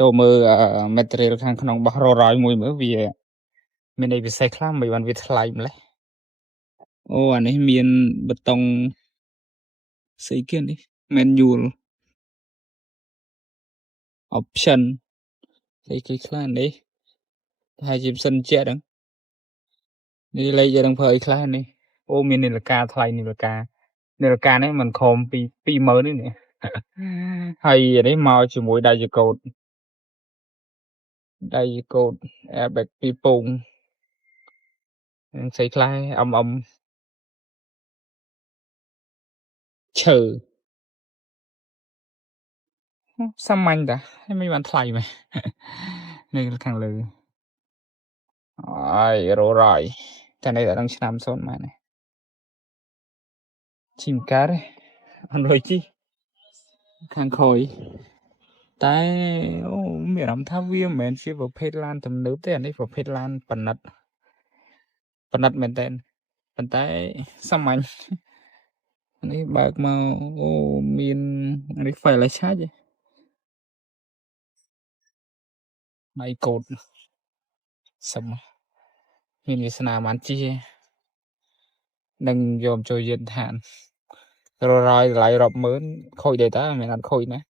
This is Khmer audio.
ចូលមើលmaterial ខាងក្នុងរបស់ររយមួយមើលវាមានអីពិសេសខ្លះមិនបានវាថ្លៃម្លេះអូអានេះមានបេតុងស្អីគេនេះ manual option ស្អីគេខ្លះនេះហើយជាផ្សិនជាក់ហ្នឹងនេះលេខយើងធ្វើអីខ្លះនេះអូមាននាឡិកាថ្លៃនាឡិកានេះមិនខំពី20000ទេនេះហើយនេះមកជាមួយដៃជាកូដ airbag ពីរពងស្អីខ្លះឈើសាមញ្ញតាហើយមិនបានថ្លៃមែននេះខាងលើអើយររយតែនេះដល់ឆ្នាំសូនម៉ែនេះជីមការអត់លុយជីខាងក្រោយតែអូមានអារម្មណ៍ថាវាមិនមែនជាប្រភេទឡានទំនើបទេអានេះប្រភេទឡានប៉និតមែនតើប៉ុន្តែសាមញ្ញនេះបើកមកអូមាននេះ file ឆាច់ដៃកូដសុំមានវាសនាបានជីនឹងយកចូលយានឋានរយតម្លៃរាប់ម៉ឺនខូចដែរតាមិនអត់ខូចណា